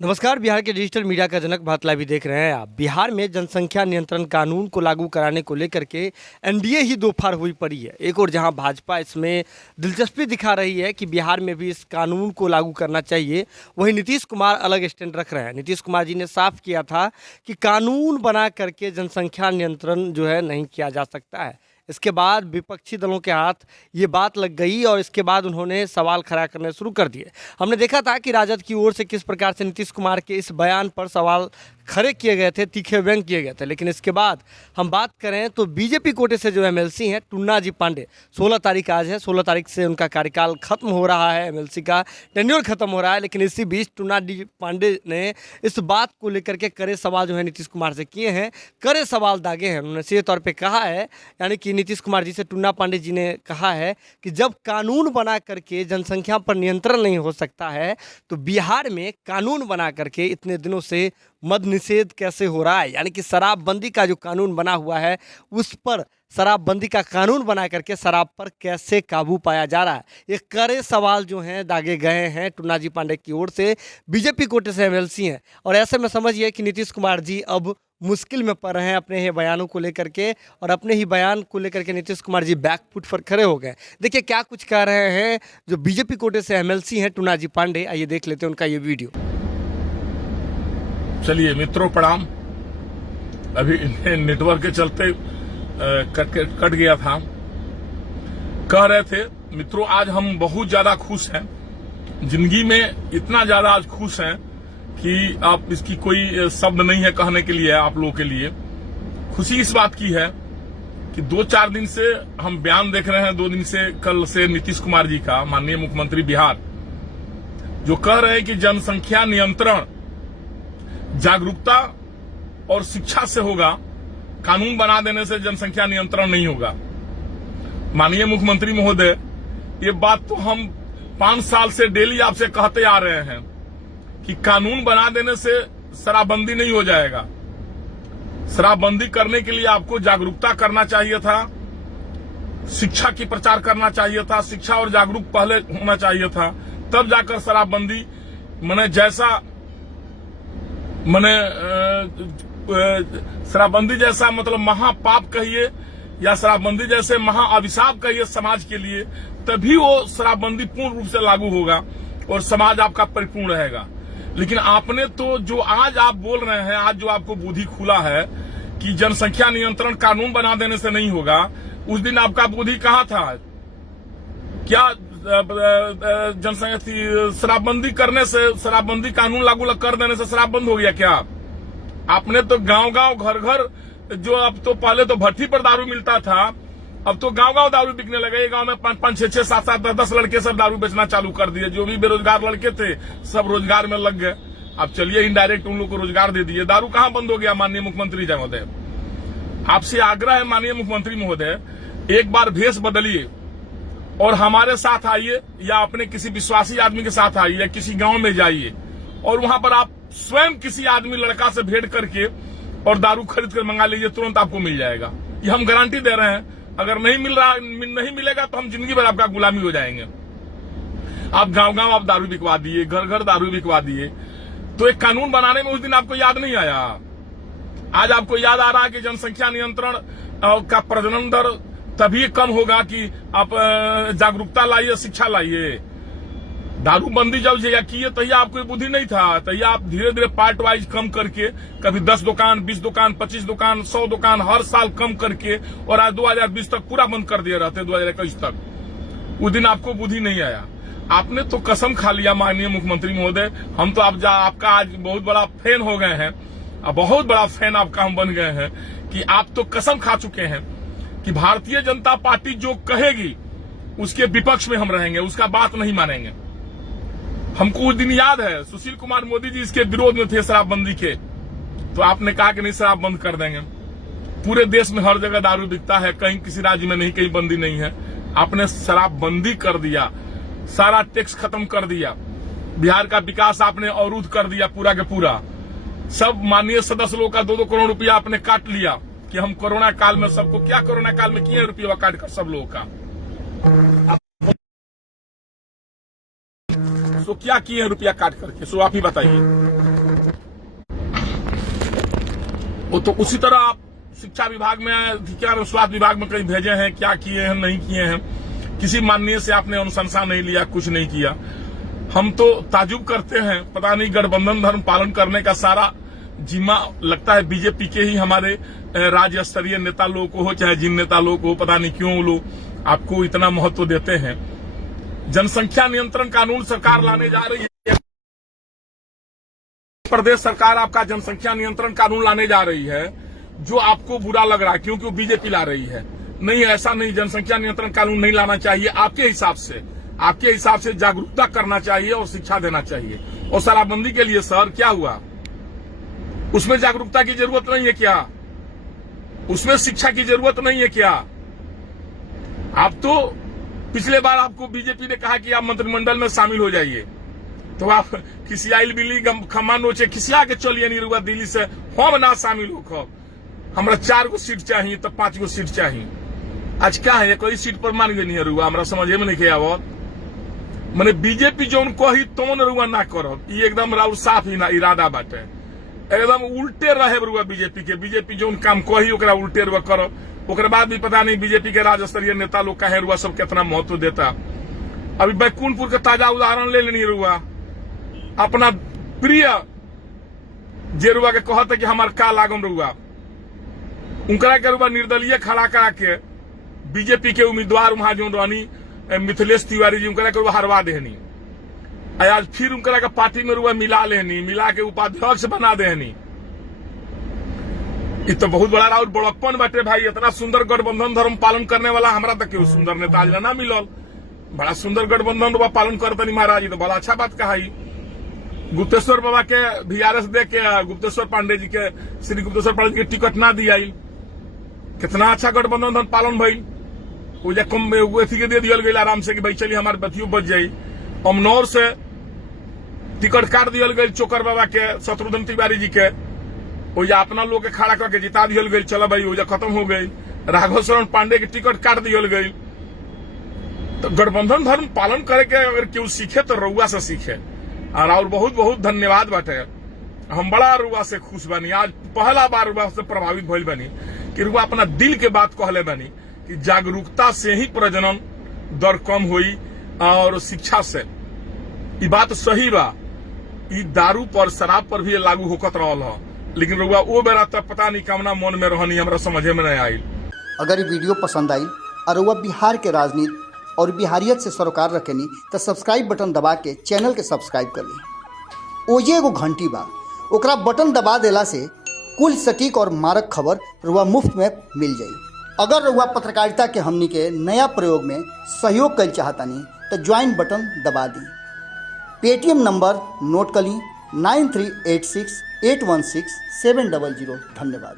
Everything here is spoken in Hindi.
नमस्कार। बिहार के डिजिटल मीडिया का जनक भातला भी देख रहे हैं आप। बिहार में जनसंख्या नियंत्रण कानून को लागू कराने को लेकर के एनडीए ही दो फाड़ हुई पड़ी है। एक और जहां भाजपा इसमें दिलचस्पी दिखा रही है कि बिहार में भी इस कानून को लागू करना चाहिए, वहीं नीतीश कुमार अलग स्टैंड रख रहे हैं। नीतीश कुमार जी ने साफ किया था कि कानून बना करके जनसंख्या नियंत्रण जो है नहीं किया जा सकता है। इसके बाद विपक्षी दलों के हाथ ये बात लग गई और इसके बाद उन्होंने सवाल खड़ा करने शुरू कर दिए। हमने देखा था कि राजद की ओर से किस प्रकार से नीतीश कुमार के इस बयान पर सवाल खड़े किए गए थे, तीखे व्यंग किए गए थे। लेकिन इसके बाद हम बात करें तो बीजेपी कोटे से जो एमएलसी हैं टुन्ना जी पांडे, 16 तारीख आज है, 16 तारीख से उनका कार्यकाल खत्म हो रहा है, एमएलसी का टेन्योर खत्म हो रहा है। लेकिन इसी बीच टुन्ना जी पांडे ने इस बात को लेकर के कड़े सवाल जो है नीतीश कुमार से किए हैं, कड़े सवाल दागे हैं। उन्होंने सीधे तौर पर कहा है, यानी कि नीतीश कुमार जी से टुन्ना पांडे जी ने कहा है कि जब कानून बना करके जनसंख्या पर नियंत्रण नहीं हो सकता है तो बिहार में कानून बना करके इतने दिनों से मद निषेध कैसे हो रहा है। यानी कि शराबबंदी का जो कानून बना हुआ है उस पर शराबबंदी का कानून बना करके शराब पर कैसे काबू पाया जा रहा है। ये कड़े सवाल जो हैं दागे गए हैं टुन्ना जी पांडे की ओर से। बीजेपी कोटे से एमएलसी हैं और ऐसे में समझिए कि नीतीश कुमार जी अब मुश्किल में पड़ रहे हैं अपने ही बयानों को लेकर के, और अपने ही बयान को लेकर के नीतीश कुमार जी बैकफुट पर खड़े हो गए। देखिए क्या कुछ कह रहे हैं जो बीजेपी कोटे से एमएलसी हैं टुन्ना जी पांडे। आइए देख लेते हैं उनका ये वीडियो। चलिए मित्रों प्रणाम। अभी नेटवर्क के चलते कट गया था। कह रहे थे मित्रों, आज हम बहुत ज्यादा खुश हैं, जिंदगी में इतना ज्यादा आज खुश हैं कि आप इसकी कोई शब्द नहीं है कहने के लिए। आप लोगों के लिए खुशी इस बात की है कि 2-4 दिन से हम बयान देख रहे हैं, 2 दिन से कल से नीतीश कुमार जी का, माननीय मुख्यमंत्री बिहार, जो कह रहे हैं कि जनसंख्या नियंत्रण जागरूकता और शिक्षा से होगा, कानून बना देने से जनसंख्या नियंत्रण नहीं होगा। माननीय मुख्यमंत्री महोदय, ये बात तो हम 5 साल से डेली आपसे कहते आ रहे हैं कि कानून बना देने से शराबबंदी नहीं हो जाएगा। शराबबंदी करने के लिए आपको जागरूकता करना चाहिए था, शिक्षा की प्रचार करना चाहिए था, शिक्षा और जागरूक पहले होना चाहिए था, तब जाकर शराबबंदी शराबबंदी जैसा मतलब महापाप कहिए या शराबबंदी जैसे महाअभिशाप कहिए समाज के लिए, तभी वो शराबबंदी पूर्ण रूप से लागू होगा और समाज आपका परिपूर्ण रहेगा। लेकिन आपने तो जो आज आप बोल रहे हैं, आज जो आपको बुद्धि खुला है कि जनसंख्या नियंत्रण कानून बना देने से नहीं होगा, उस दिन आपका बुद्धि कहाँ था? क्या जनसंख्या शराबबंदी करने से, शराबबंदी कानून लागू कर देने से शराब बंद हो गया क्या? आपने तो गांव-गांव, घर-घर, जो अब तो पहले तो भट्टी पर दारू मिलता था, अब तो गांव-गांव दारू बिकने लगे। गांव में 5-5, 6-6, 7-7, 10-10 लड़के सब दारू बेचना चालू कर दिए। जो भी बेरोजगार लड़के थे सब रोजगार में लग गए। अब चलिए इनडायरेक्ट उन लोग को रोजगार दे दिए। दारू कहां बंद हो गया? माननीय मुख्यमंत्री महोदय, आपसे आग्रह है माननीय मुख्यमंत्री महोदय, एक बार भेष बदलिए और हमारे साथ आइए या अपने किसी विश्वासी आदमी के साथ आइए या किसी गांव में जाइए और वहां पर आप स्वयं किसी आदमी लड़का से भेंट करके और दारू खरीद कर मंगा लीजिए, तुरंत आपको मिल जाएगा। ये हम गारंटी दे रहे हैं। अगर नहीं मिलेगा तो हम जिंदगी भर आपका गुलामी हो जाएंगे। आप गांव-गांव आप दारू बिकवा दिए, घर-घर दारू बिकवा दिए, तो एक कानून बनाने में उस दिन आपको याद नहीं आया। आज आपको याद आ रहा है कि जनसंख्या नियंत्रण का प्रजनन दर तभी कम होगा कि आप जागरूकता लाइए, शिक्षा लाइए। दारूबंदी जब किए तैया आपको बुद्धि नहीं था, तैया आप धीरे धीरे पार्ट वाइज कम करके, कभी 10 दुकान, 20 दुकान, 25 दुकान, 100 दुकान हर साल कम करके, और आज 2020 तक पूरा बंद कर दिए रहते, 2021 तक। उस दिन आपको बुद्धि नहीं आया। आपने तो कसम खा लिया माननीय मुख्यमंत्री महोदय। हम तो आपका आज बहुत बड़ा फैन हो गए हैं, बहुत बड़ा फैन आपका हम बन गए हैं कि आप तो कसम खा चुके हैं कि भारतीय जनता पार्टी जो कहेगी उसके विपक्ष में हम रहेंगे, उसका बात नहीं मानेंगे। हमको उस दिन याद है, सुशील कुमार मोदी जी इसके विरोध में थे शराबबंदी के, तो आपने कहा कि नहीं शराब बंद कर देंगे। पूरे देश में हर जगह दारू बिकता है, कहीं किसी राज्य में नहीं, कहीं बंदी नहीं है। आपने शराबबंदी कर दिया, सारा टैक्स खत्म कर दिया, बिहार का विकास आपने अवरुद्ध कर दिया पूरा के पूरा। सब माननीय सदस्य लोगों का 2-2 करोड़ रुपया आपने काट लिया कि हम कोरोना काल में सबको, क्या कोरोना काल में किए रुपया काट कर सब लोगों का। तो क्या किए हैं रुपया काट करके, सो आप ही बताइए। वो तो उसी तरह आप शिक्षा विभाग में, क्या स्वास्थ्य विभाग में कहीं भेजे हैं, क्या किए हैं नहीं किए हैं, किसी माननीय से आपने अनुशंसा नहीं लिया, कुछ नहीं किया। हम तो ताजुब करते हैं, पता नहीं गठबंधन धर्म पालन करने का सारा जिम्मा लगता है बीजेपी के ही हमारे राज्य स्तरीय नेता लोगों को हो, चाहे जिन नेता लोगों को, पता नहीं क्यों लोग आपको इतना महत्व देते हैं। जनसंख्या नियंत्रण कानून सरकार लाने जा रही है, प्रदेश सरकार आपका जनसंख्या नियंत्रण कानून लाने जा रही है, जो आपको बुरा लग रहा है क्योंकि वो बीजेपी ला रही है। नहीं, ऐसा नहीं, जनसंख्या नियंत्रण कानून नहीं लाना चाहिए। आपके हिसाब से जागरूकता करना चाहिए और शिक्षा देना चाहिए। और शराबबंदी के लिए सर क्या हुआ, उसमें जागरूकता की जरूरत नहीं है क्या? उसमें शिक्षा की जरूरत नहीं है क्या? आप तो पिछले बार आपको बीजेपी ने कहा कि आप मंत्रिमंडल में शामिल हो जाइए, तो आप खिसियाइल बिल्ली खम्मा नोचे खिसिया के चलिए नहीं रुआ दिल्ली से, हम ना शामिल हो, हमरा 4 गो सीट चाहिए तो 5 गो सीट चाहिए। आज क्या है, कोई सीट पर मान गई नहीं है रुआ, हमरा समझे में नहीं आवत। मैंने बीजेपी जो उनको ही तो रुआ ना करो, ये एकदम राउर साफ ही ना इरादा बाटे, एकदम उल्टे रहे रुआ बीजेपी जो काम कही ओकरा उल्टे रुआ करो। ओकरे बाद भी पता नहीं बीजेपी के राज्य स्तरीय नेता लोग कहे रुआ सब कितना महत्व देता। अभी बैकुंठपुर का ताजा उदाहरण ले लेनी रुआ, अपना प्रिय जे रुआ के कहते कि हमार का लागम रुआ, उनकरा के रुआ निर्दलीय खड़ा करा के बीजेपी के उम्मीदवार वहां जो रहनी मिथिलेश तिवारी जी, उनकरा के रुआ हरवा देहनी। आज फिर उनकरा के पार्टी में रुआ मिला लेनी, मिला के उपाध्यक्ष बना देहनी। ये तो बहुत बड़ा राउर बड़प्पन बाटे भाई। इतना सुंदर गठबंधन धर्म पालन करने वाला हमरा तक क्यों सुंदर नेता आज ना मिलल। बड़ा सुंदर गठबंधन रुआ पालन करतनी महाराज, तो बड़ा अच्छा बात कहा। गुप्तेश्वर बाबा के VRS दे के गुप्तेश्वर पांडे जी के, श्री गुप्तेश्वर पांडे जी के टिकट ना दिया, कितना अच्छा गठबंधन धर्म पालन भइल। कम अथी के दे दियल गई आराम से कि भाई चलिए हमारे बतियों बच जाये। अमनौर से टिकट काट दियल गई चोकर बाबा के, शत्रुघ्न तिवारी जी के, ओजा अपना लोग के खड़ा करके जिता दियल गई। चलो भाई ओजा खत्म हो गई। राघव शरण पांडे के टिकट काट दियल गई। तो गठबंधन धर्म पालन करे के अगर क्यों सीखे तो रउआ से सीखे। और बहुत बहुत धन्यवाद बाटे, हम बड़ा रुआ से खुश बनी। आज पहला बार रुआ से प्रभावित भइल बनी कि रुआ अपना दिल के बात कहले बनी कि जागरूकता से ही प्रजनन दर कम हुई और शिक्षा से। ये बात सही बा, ये दारू पर शराब पर भी लागू होकर रहल है, लेकिन रुआ वो बेरा तक पता नहीं कामना मन में रहनी, हमरा समझे में नहीं आई। अगर ये वीडियो पसंद आई और रुआ बिहार के राजनीति और बिहारियत से सरोकार रखेनी तो सब्सक्राइब बटन दबा के चैनल के सब्सक्राइब कर ली। ओजे एगो घंटी बा, ओकरा बटन दबा देला से कुल सटीक और मारक खबर रुआ मुफ्त में मिल जाई। अगर रुआ पत्रकारिता के हमनी के नया प्रयोग में सहयोग कर चाहतानी तो ज्वाइन बटन दबा दी। पेटीएम नंबर नोट कर ली 9386816700। धन्यवाद।